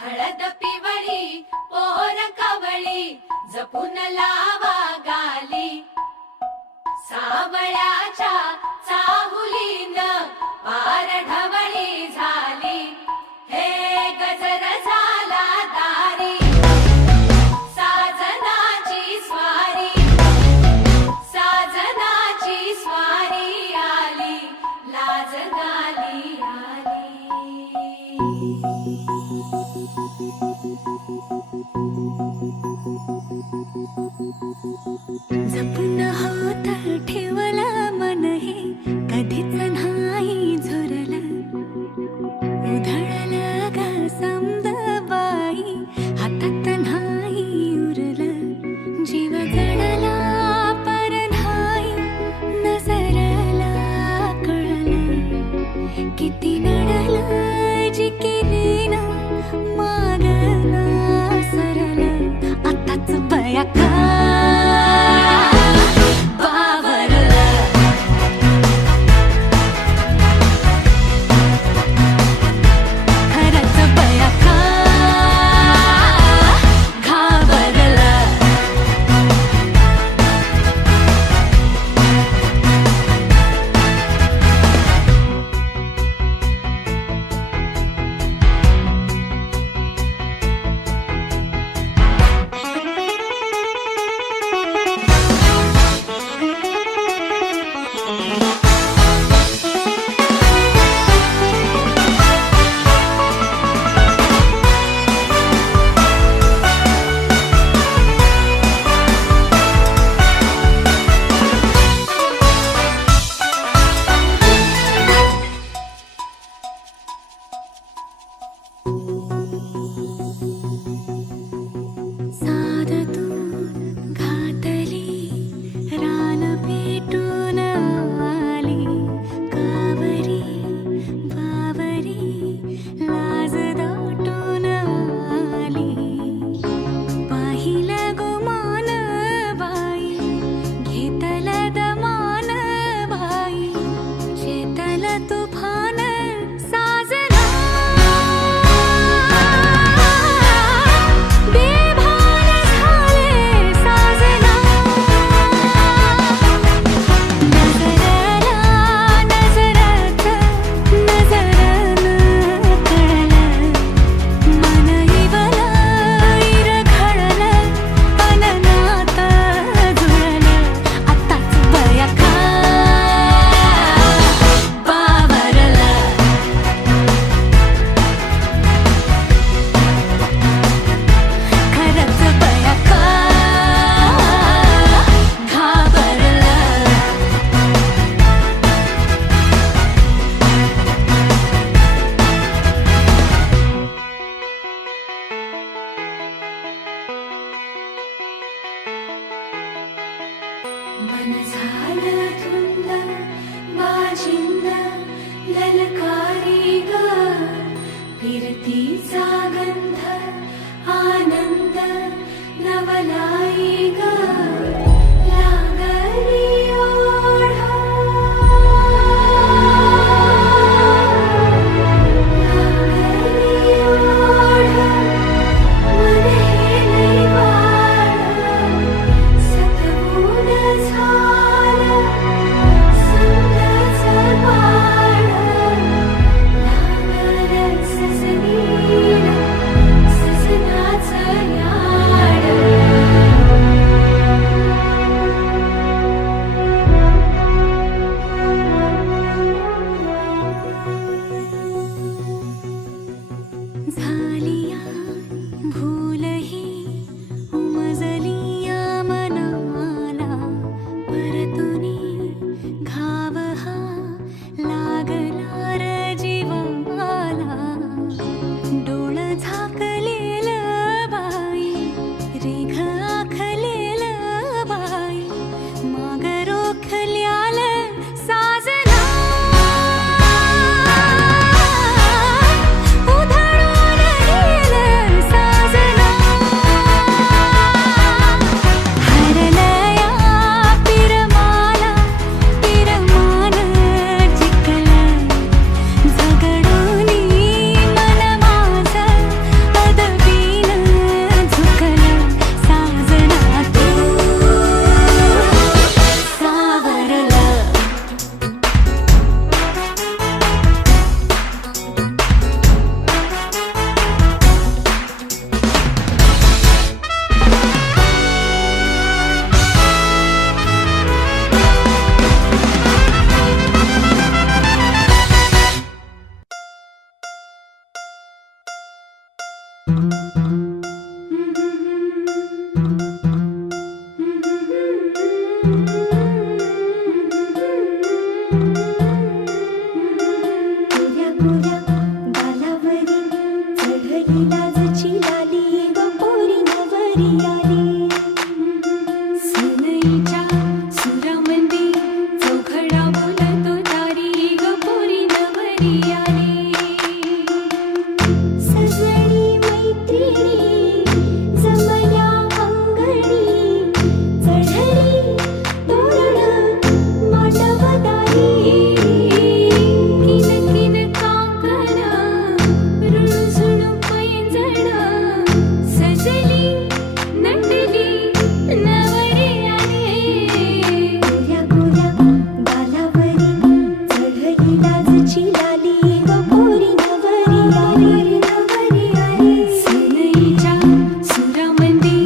हळद पिवळी पोर कवळी जपून लावा गाली सावळ्याच्या चाहुलीन पार ढवळी झाली हे गजर झाला दारी साजनाची स्वारी आली लाज गाली आली जपून होत ठेवलं मन हे कधीच नाही झुरलं उधळलं ग समद बाई हातात नाही उरलं जीव जडला पर नाही नजरला कळलं किती नडलं जी केली ना मागला सरलं आताच बया का मन झालं धुंद बाजिंद ललकारी ग फिरतीचा गंध आनंद नवलाई ग लागली ओढ मन हे वाढ सतगुण झालं समजाचं बाळ लागलं सजनीला सजनाचं याड गोऱ्या गालावरी चढली लाजची लाली ग पोरी नवरी आली सनईच्या सुरामंदी चौघडा बोलतो तारी ग पोरी नवरी आली सजनी मैत्रिणी जमल्या अंगणी चढली तोरण मांडवदारी किन किन कांकण रुणझुण पैंजण सजली नटली नवरी आली गोऱ्या गोऱ्या गालावरी चढली लाजची लाली ग पोरी नवरी आली नवरी आली सनईच्या सुरामंदी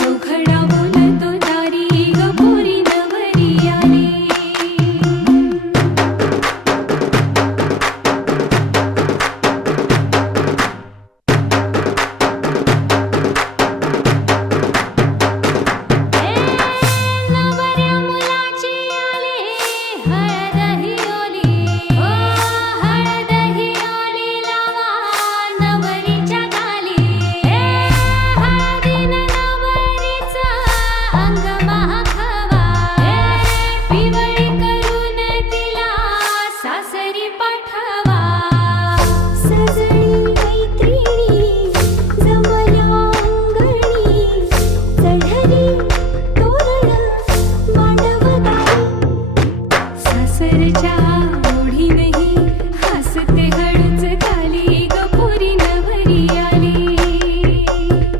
चौघडा बोलतो तारी ग पोरी नवरी आली नवऱ्या मुलाची आली हळदही ओली ओ हळदही ओली लावा नवरीच्या गाली हळदीनं नवरीचं अंग महाखावा पिवळी करून तिला सासरी पाठवा सजनी मैत्रिणी जमल्या अंगणी चढली तोरण मांडवदारी सासरच्या ओढीनही हसते हळूच खाली ग पोरी नवरी आली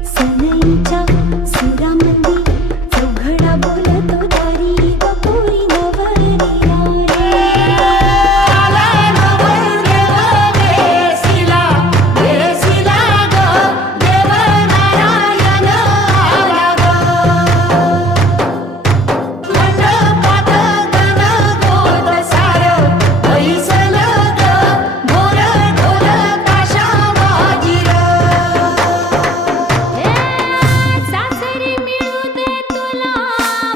सनईच्या सुरामंदी चौघडा बोलतो तारी ग पोरी नवरी सासरी मिळू दे तुला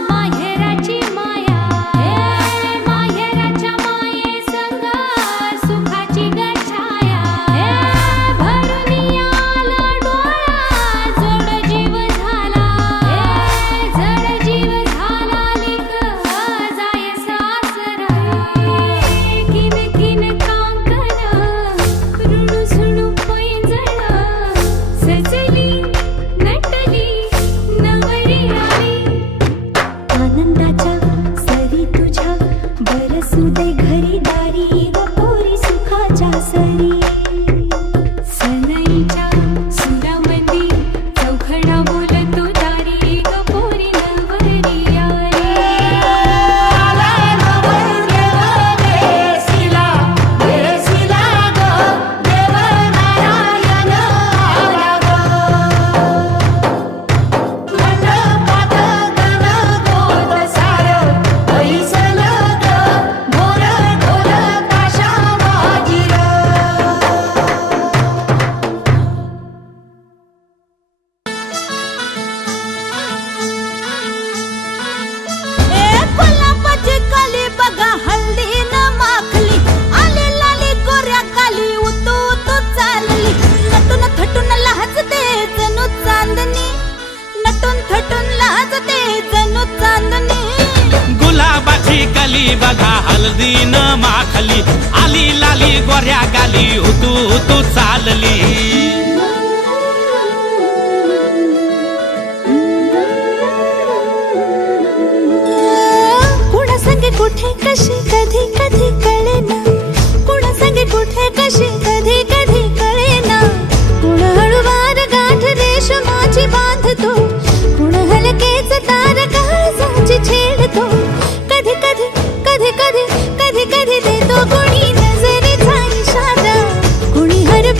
माहेराची माया माहेराच्या माये संग सुखाची गछाया भरून आला डोळा जड जीव झाला लिख जाय सासरा किन किन कांकण रुणझुण पैंजण सजली नटली नवरी आली आनंदाच्या सरी तुझ्या बरसू दे घरी दारी ग पोरी सुखाच्या सरी सनईच्या सुरामंदी चौघडा बोलतो तारी ग पोरी नवरी आली गुलाबाची कली बघा हल्ली न माखली आली लाली गोऱ्या गाली उतू उतू चालली नटून थटून लाजते जणू चांदणी नटून थटून लाजते जणू चांदणी गुलाबाची कली बघा हल्दी न माखली आली लाली गोऱ्या गाली उतू उतू चालली कुणा संगे कुठे कशी कधी कधी कळेना कुणा संगे कुठे कशी कधी कधी कळेना कुण हळूवार गाठ रेशमाची बांधतो कुण हलकेच तार काळजाची छेडतो कधी कधी कधी कधी कधी कधी देतो कुणी नजरेचा इशारा कुणी हर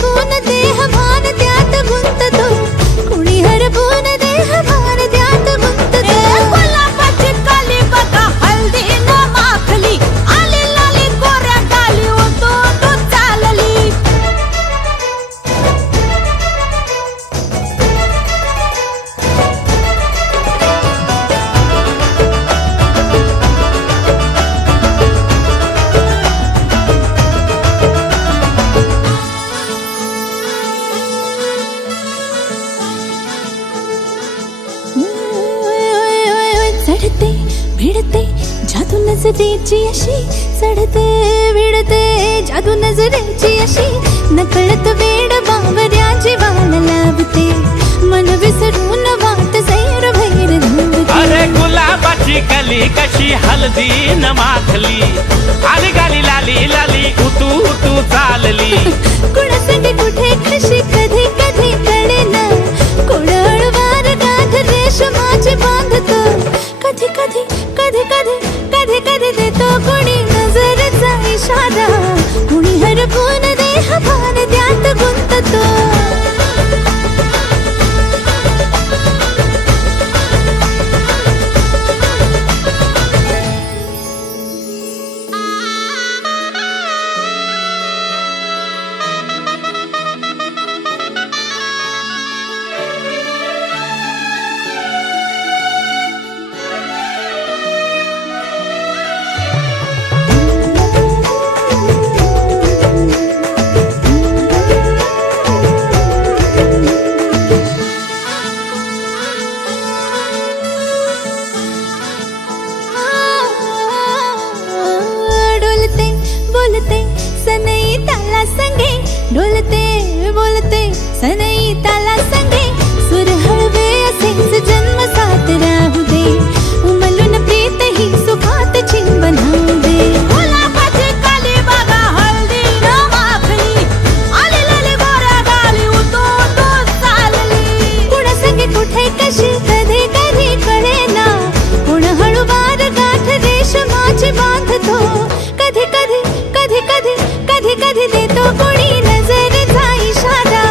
डोळ्याची अशी चढते विडते जादू नजरेची अशी नकळत वेड बावऱ्या जीवाला लावते मन विसरून वाट सैर भैर धावते अरे गुलाबाची कली कशी हलदीन माखली आली गाली लाली लाली उतू उतू चालली कुणासाठी कुठे कशी कधी कधी कळेना कोण हळवार गाठ रेशमाची बांधतो कधी कधी कधी कधी कधी कधी देतो कोणी नजरेचा इशारा कोणी हरपून देह भान त्यात गुंततो डोलते बोलते सनई ताला संगे डोलते बोलते सनई ताला संगे सुर हळवे असेच जन्म साथ राहू दे उमलून प्रीत ही सुखात चिंबन होऊ दे गुलाबाची काली बघा हळदी न माखली आली लाली गोऱ्या गाली उतू उतू चालली कुणा संगे कुठे कशी कधी कधी कळेना कोण हळूवार गाठ रेशमाची बांधतो कधी कधी कधी कधी कधी कधी देतो कोणी नजरेचा इशारा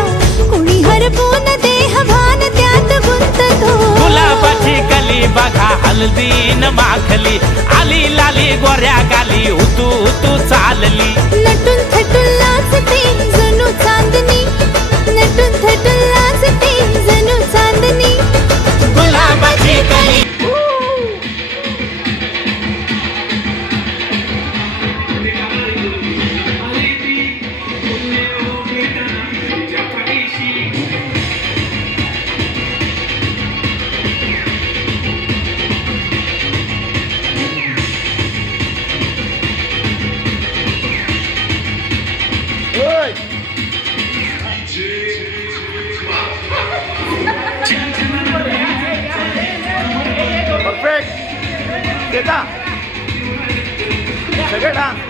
कोणी हरपून देह भान त्यात गुंततो गुलाबाची कली बघा हलदीन माखली आली लाली गोऱ्या गाली उतू उतू चालली नटून थटून लाजते जणू चांदणी नटून थटून लाजते जणू चांदणी गुलाबाची कली परफेक्ट देता सगळे डान्स